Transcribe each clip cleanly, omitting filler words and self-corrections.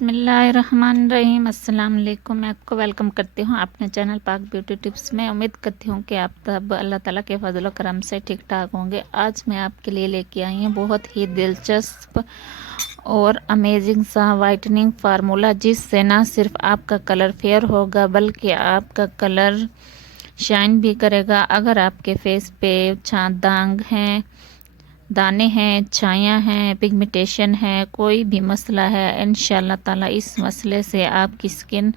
बिस्मिल्लाहिर्रहमानिर्रहीम। अस्सलाम वालेकुम। मैं आपको वेलकम करती हूँ अपने चैनल पाक ब्यूटी टिप्स में। उम्मीद करती हूँ कि आप सब अल्लाह ताला के फजल व करम से ठीक ठाक होंगे। आज मैं आपके लिए लेके आई हूँ बहुत ही दिलचस्प और अमेजिंग सा वाइटनिंग फार्मूला, जिससे ना सिर्फ आपका कलर फेयर होगा बल्कि आपका कलर शाइन भी करेगा। अगर आपके फेस पे दाग हैं, दाने हैं, छायाँ हैं, पिगमेंटेशन है, कोई भी मसला है, इंशाल्लाह ताला इस मसले से आपकी स्किन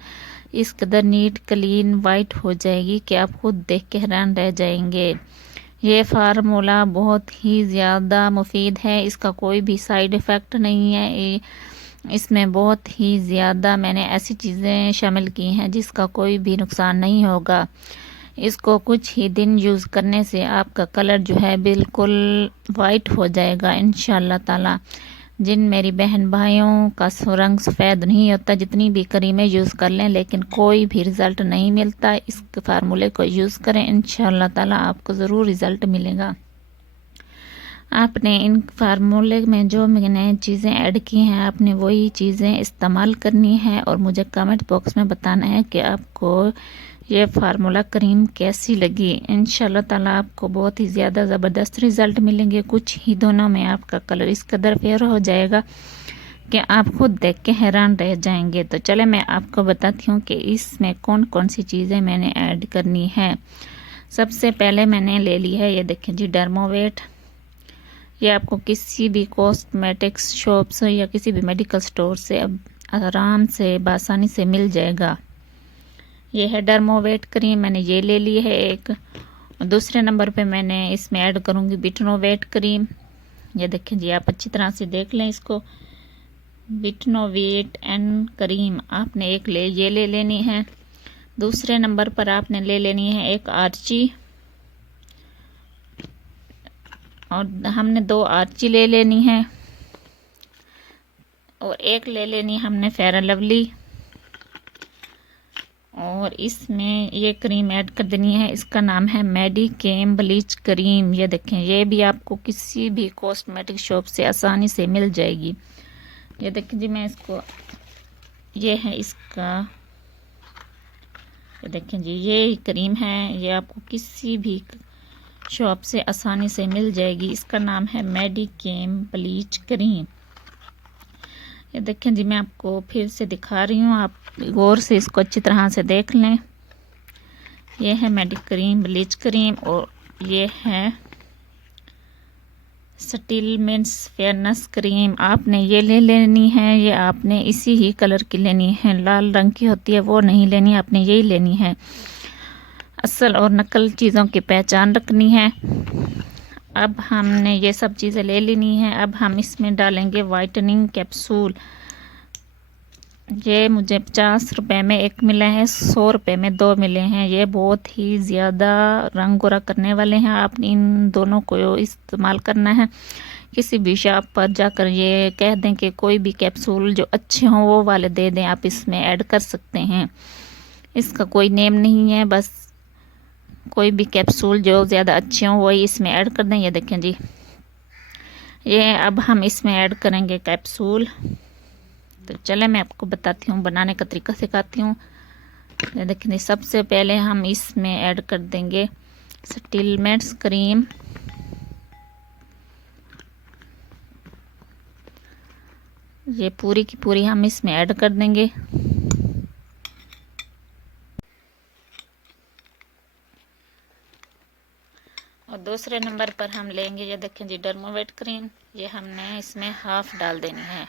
इस कदर नीट क्लीन वाइट हो जाएगी कि आप खुद देख के हैरान रह जाएंगे। ये फार्मूला बहुत ही ज़्यादा मुफीद है, इसका कोई भी साइड इफ़ेक्ट नहीं है। इसमें बहुत ही ज़्यादा मैंने ऐसी चीज़ें शामिल की हैं जिसका कोई भी नुकसान नहीं होगा। इसको कुछ ही दिन यूज़ करने से आपका कलर जो है बिल्कुल वाइट हो जाएगा इंशाल्लाह ताला। जिन मेरी बहन भाइयों का रंग सफ़ेद नहीं होता, जितनी भी क्रीमें यूज़ कर लें लेकिन कोई भी रिज़ल्ट नहीं मिलता, इस फार्मूले को यूज़ करें, इंशाल्लाह ताला आपको ज़रूर रिज़ल्ट मिलेगा। आपने इन फार्मूले में जो मैंने चीज़ें ऐड की हैं, आपने वही चीज़ें इस्तेमाल करनी है और मुझे कमेंट बॉक्स में बताना है कि आपको ये फार्मूला क्रीम कैसी लगी। इंशाल्लाह ताला आपको बहुत ही ज़्यादा ज़बरदस्त रिज़ल्ट मिलेंगे। कुछ ही दिनों में आपका कलर इस कदर फेयर हो जाएगा कि आप खुद देख के हैरान रह जाएंगे। तो चले मैं आपको बताती हूँ कि इसमें कौन कौन सी चीज़ें मैंने ऐड करनी है। सबसे पहले मैंने ले ली है, ये देखें जी, डर्मोवेट। ये आपको किसी भी कॉस्मेटिक्स शॉप से या किसी भी मेडिकल स्टोर से अब आराम से बासानी से मिल जाएगा। ये है डर्मोवेट क्रीम, मैंने ये ले ली है एक। दूसरे नंबर पे मैंने इसमें ऐड करूँगी बिटनोवेट क्रीम। ये देखें जी, आप अच्छी तरह से देख लें इसको। बिटनोवेट एंड क्रीम आपने एक ये ले लेनी है। दूसरे नंबर पर आपने ले लेनी है एक आर्ची, और हमने 2 आर्ची ले लेनी है, और एक ले लेनी हमने फेयर लवली, और इसमें ये क्रीम ऐड कर देनी है। इसका नाम है मेडिकेम ब्लीच क्रीम। ये देखें, ये भी आपको किसी भी कॉस्मेटिक शॉप से आसानी से मिल जाएगी। ये देखें जी, मैं इसको, ये है इसका, ये देखें जी, ये क्रीम है, ये आपको किसी भी शॉप से आसानी से मिल जाएगी। इसका नाम है मेडिकेम ब्लीच क्रीम। ये देखें जी, मैं आपको फिर से दिखा रही हूँ, आप गौर से इसको अच्छी तरह से देख लें। ये है मेडिक्रीम ब्लीच क्रीम, और ये है स्टिलमेंट्स फेयरनेस क्रीम। आपने ये ले लेनी है, ये आपने इसी ही कलर की लेनी है, लाल रंग की होती है वो नहीं लेनी, आपने यही लेनी है। असल और नकल चीज़ों की पहचान रखनी है। अब हमने ये सब चीज़ें ले लेनी है। अब हम इसमें डालेंगे वाइटनिंग कैप्सूल। ये मुझे 50 रुपए में एक मिले हैं, 100 रुपए में 2 मिले हैं। ये बहुत ही ज़्यादा रंग गोरा करने वाले हैं। आपने इन दोनों को इस्तेमाल करना है। किसी भी शॉप पर जाकर ये कह दें कि कोई भी कैप्सूल जो अच्छे हों वो वाले दे दें, आप इसमें ऐड कर सकते हैं। इसका कोई नेम नहीं है, बस कोई भी कैप्सूल जो ज़्यादा अच्छे हों वही इसमें ऐड कर दें। ये देखें जी, ये अब हम इसमें ऐड करेंगे कैप्सूल। तो चले मैं आपको बताती हूँ, बनाने का तरीका सिखाती हूँ। ये देखें, सबसे पहले हम इसमें ऐड कर देंगे स्टिलमेंट्स क्रीम। ये पूरी की पूरी हम इसमें ऐड कर देंगे। और दूसरे नंबर पर हम लेंगे, ये देखें जी, डर्मोवेट क्रीम। ये हमने इसमें हाफ डाल देनी है।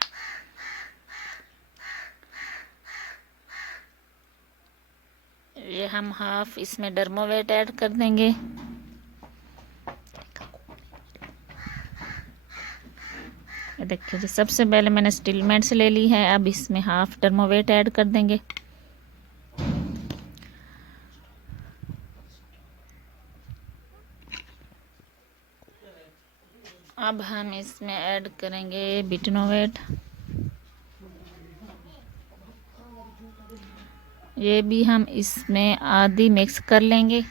ये हम हाफ इसमें डर्मोवेट ऐड कर देंगे। ये देखिए जी, सबसे पहले मैंने स्टिलमेंट्स ले ली है, अब इसमें हाफ डर्मोवेट ऐड कर देंगे। अब हम इसमें ऐड करेंगे बिटनोवेट। ये भी हम इसमें आधी मिक्स कर लेंगे।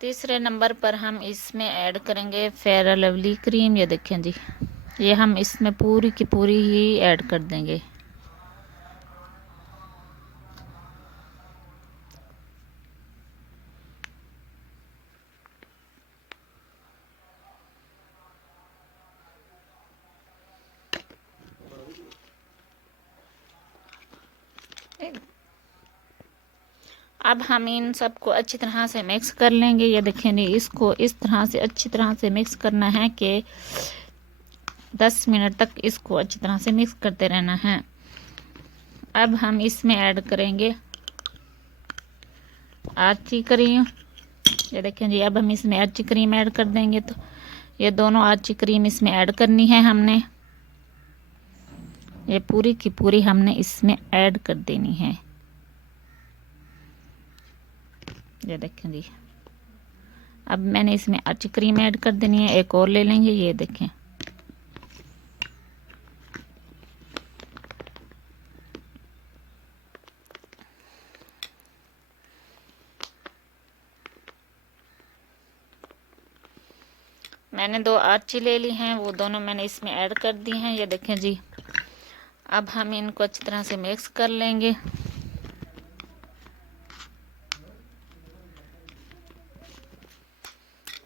तीसरे नंबर पर हम इसमें ऐड करेंगे फेयर लवली क्रीम। ये देखें जी, ये हम इसमें पूरी की पूरी ही ऐड कर देंगे। अब हम इन सबको अच्छी तरह से मिक्स कर लेंगे। ये देखें जी, इसको इस तरह से अच्छी तरह से मिक्स करना है कि 10 मिनट तक इसको अच्छी तरह से मिक्स करते रहना है। अब हम इसमें ऐड करेंगे आची क्रीम। ये देखें जी, अब हम इसमें आची क्रीम ऐड कर देंगे। तो ये दोनों आची क्रीम इसमें ऐड करनी है हमने। ये पूरी की पूरी हमने इसमें ऐड कर देनी है। ये देखें जी, अब मैंने इसमें आची क्रीम ऐड कर देनी है। एक और ले लेंगे। ये देखें, मैंने 2 आची ले ली हैं, वो दोनों मैंने इसमें ऐड कर दी हैं। ये देखें जी, अब हम इनको अच्छी तरह से मिक्स कर लेंगे।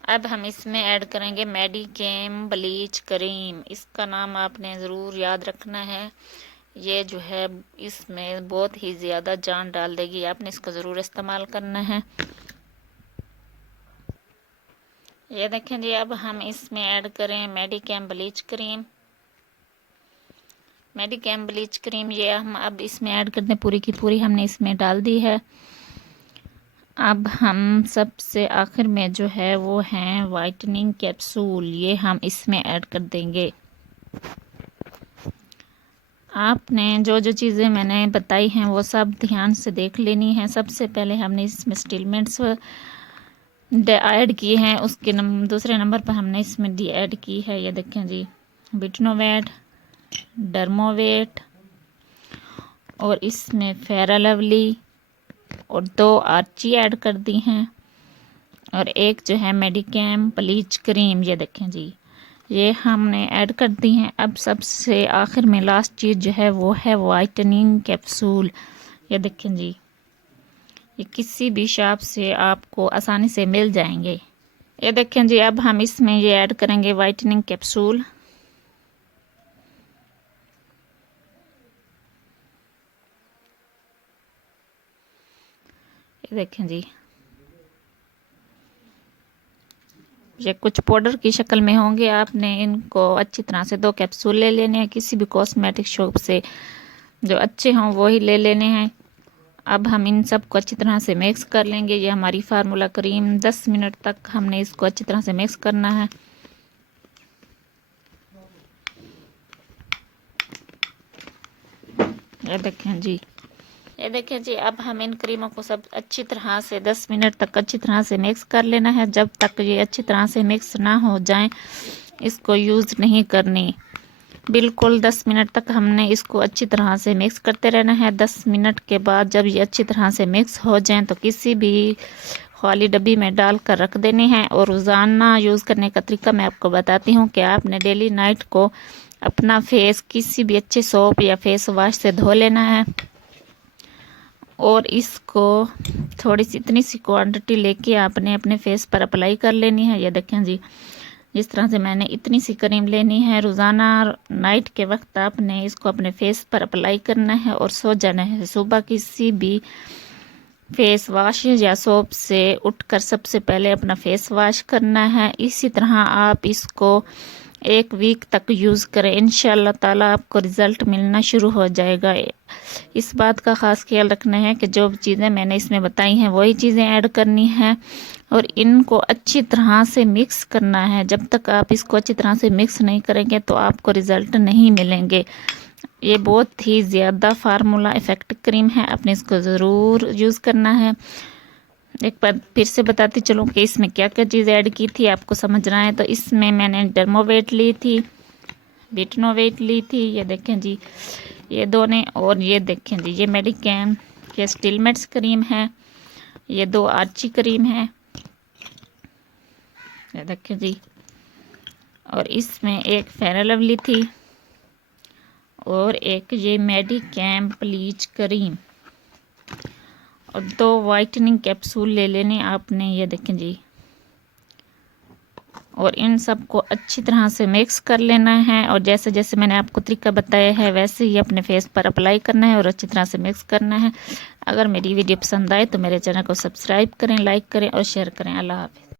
अब हम इसमें ऐड करेंगे मेडिकेम ब्लीच क्रीम। इसका नाम आपने ज़रूर याद रखना है। ये जो है इसमें बहुत ही ज़्यादा जान डाल देगी। आपने इसको ज़रूर इस्तेमाल करना है। ये देखें जी, अब हम इसमें ऐड करें Medicam bleach cream. Medicam bleach cream ये हम अब इसमें ऐड कर दें। पूरी की पूरी हमने इसमें डाल दी है। अब हम सबसे आखिर में जो है वो हैं वाइटनिंग कैप्सूल। ये हम इसमें ऐड कर देंगे। आपने जो जो चीज़ें मैंने बताई हैं वो सब ध्यान से देख लेनी है। सबसे पहले हमने इसमें स्टिलमेंट्स ऐड किए हैं। उसके दूसरे नंबर पर हमने इसमें डी ऐड की है। ये देखें जी, बिटनोवेट, डर्मोवेट और इसमें फेयर लवली और 2 आर्ची ऐड कर दी हैं और एक जो है मेडिकेम ब्लीच क्रीम। ये देखें जी, ये हमने ऐड कर दी हैं। अब सबसे आखिर में लास्ट चीज़ जो है वो है वाइटनिंग कैप्सूल। ये देखें जी, ये किसी भी शॉप से आपको आसानी से मिल जाएंगे। ये देखें जी, अब हम इसमें ये ऐड करेंगे वाइटनिंग कैप्सूल। ये देखें जी, ये कुछ पाउडर की शक्ल में होंगे। आपने इनको अच्छी तरह से 2 कैप्सूल ले लेने हैं। किसी भी कॉस्मेटिक शॉप से जो अच्छे हों वो ही ले लेने हैं। अब हम इन सब को अच्छी तरह से मिक्स कर लेंगे। ये हमारी फार्मूला क्रीम 10 मिनट तक हमने इसको अच्छी तरह से मिक्स करना है। ये देखें जी, ये देखें जी, अब हम इन क्रीमों को सब अच्छी तरह से 10 मिनट तक अच्छी तरह से मिक्स कर लेना है। जब तक ये अच्छी तरह से मिक्स ना हो जाए इसको यूज़ नहीं करनी। बिल्कुल 10 मिनट तक हमने इसको अच्छी तरह से मिक्स करते रहना है। 10 मिनट के बाद जब ये अच्छी तरह से मिक्स हो जाए तो किसी भी खाली डब्बी में डाल कर रख देने हैं। और रोज़ाना यूज़ करने का तरीका मैं आपको बताती हूँ कि आपने डेली नाइट को अपना फेस किसी भी अच्छे सोप या फेस वॉश से धो लेना है और इसको थोड़ी सी इतनी सी क्वांटिटी लेके आपने अपने फेस पर अप्लाई कर लेनी है। ये देखें जी, जिस तरह से मैंने इतनी सी क्रीम लेनी है। रोज़ाना नाइट के वक्त आपने इसको अपने फेस पर अप्लाई करना है और सो जाना है। सुबह किसी भी फेस वॉश या सोप से उठकर सबसे पहले अपना फेस वॉश करना है। इसी तरह आप इसको 1 वीक तक यूज़ करें। इंशाल्लाह ताला आपको रिज़ल्ट मिलना शुरू हो जाएगा। इस बात का ख़ास ख्याल रखना है कि जो चीज़ें मैंने इसमें बताई हैं वही चीज़ें ऐड करनी है और इनको अच्छी तरह से मिक्स करना है। जब तक आप इसको अच्छी तरह से मिक्स नहीं करेंगे तो आपको रिज़ल्ट नहीं मिलेंगे। ये बहुत ही ज़्यादा फार्मूला इफ़ेक्ट क्रीम है, आपने इसको ज़रूर यूज़ करना है। एक बार फिर से बताती चलूँ कि इसमें क्या क्या चीज़ ऐड की थी, आपको समझना है। तो इसमें मैंने डर्मोवेट ली थी, बिटनोवेट ली थी, ये देखें जी ये दोनों, और ये देखें जी ये मेडिकेम के स्टिलमेट्स क्रीम है, ये 2 आर्ची क्रीम है ये देखिए जी। और इसमें एक फेयर लवली थी और एक ये मेडिकेम ब्लीच क्रीम और 2 वाइटनिंग कैप्सूल ले लेने आपने। ये देखें जी। और इन सब को अच्छी तरह से मिक्स कर लेना है और जैसे जैसे मैंने आपको तरीका बताया है वैसे ही अपने फेस पर अप्लाई करना है और अच्छी तरह से मिक्स करना है। अगर मेरी वीडियो पसंद आए तो मेरे चैनल को सब्सक्राइब करें, लाइक करें और शेयर करें। अल्लाह हाफ़िज़।